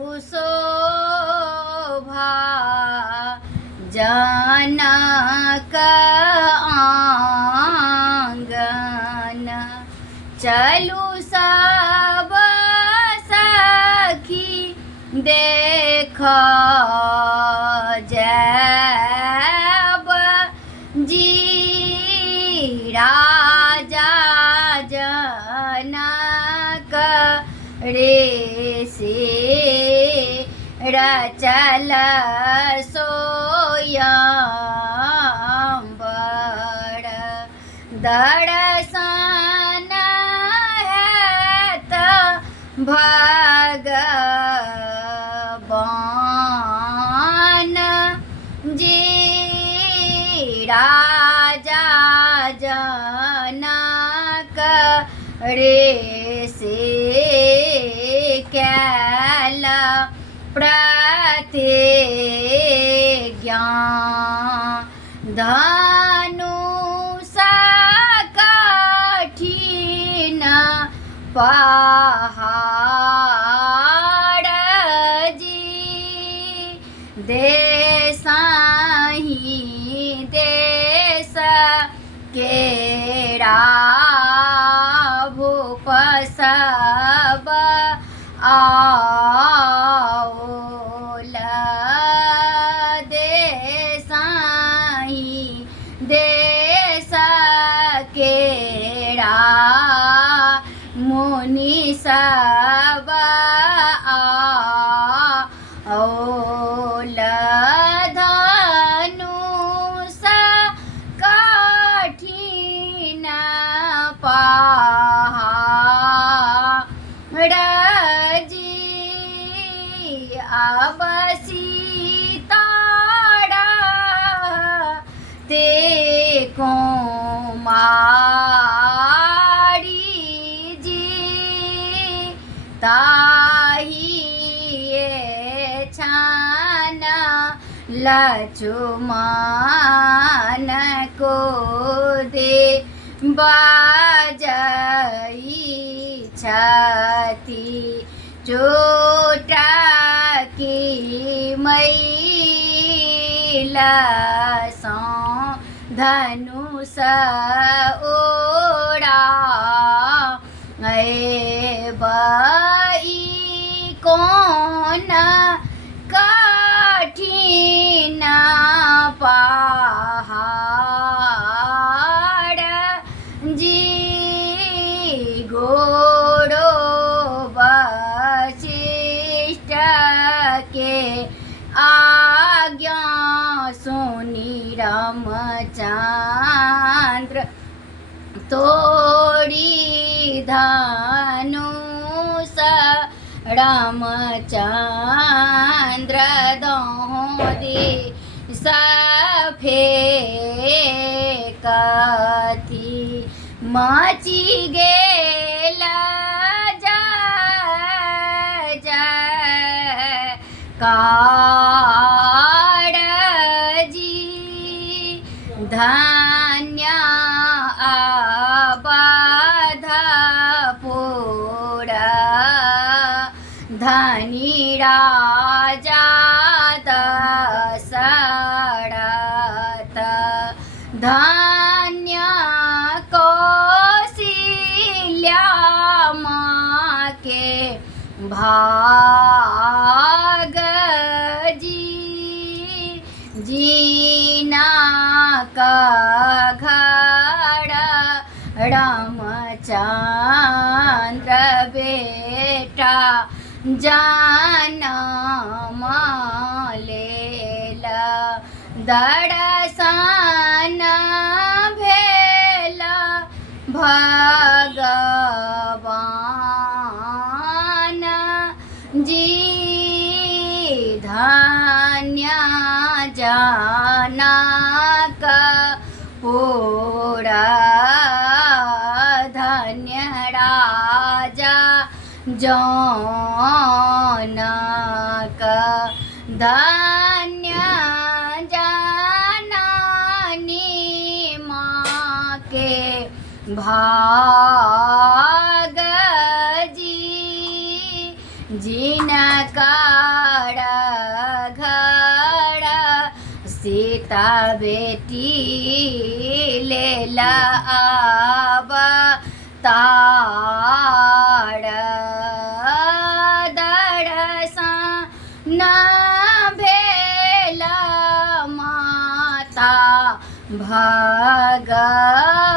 शोभा जनक आंगन। चलू सब सखी देख जैब जी राजा जनक रे से रचल सोयंबर। दर्शन हेत भगवान जी राजा जनक रे से कैल प्रतिज्ञा। धनुष कठिन पहाड़ जी देसाही देश केरा भूप सब आओल। देसाही देश केरा मुनि सब आओल। धनुष कठिन पहाड़ जी अब सीतारा ते कुमारी जी ताही छान लक्ष्मण को दे बाजई छती चोट की मैला सो धनुष ओड़ा बई कौन कठिन पहाड़ जी घोड़ो वशिष्ठ के आज्ञा सुनी रामचंद्र तोड़ी धनुष रामचंद्र दोदे सफेकथी मची गेला जय जय कार जी। धन्य अवधपुर धनी राजा दशरथ। धन्य कौशल्या माँ के भाग जी जीना का घर रामचंद्र बेटा जनम लेला। दर्शन भेल भगवान जी धन्य जनक पुर धन्य राजा जनक। धन्य जननी माँ के भाग जी जिनकर घर सीता बेटी लेला अवतार दर्शन भेल माता भगवती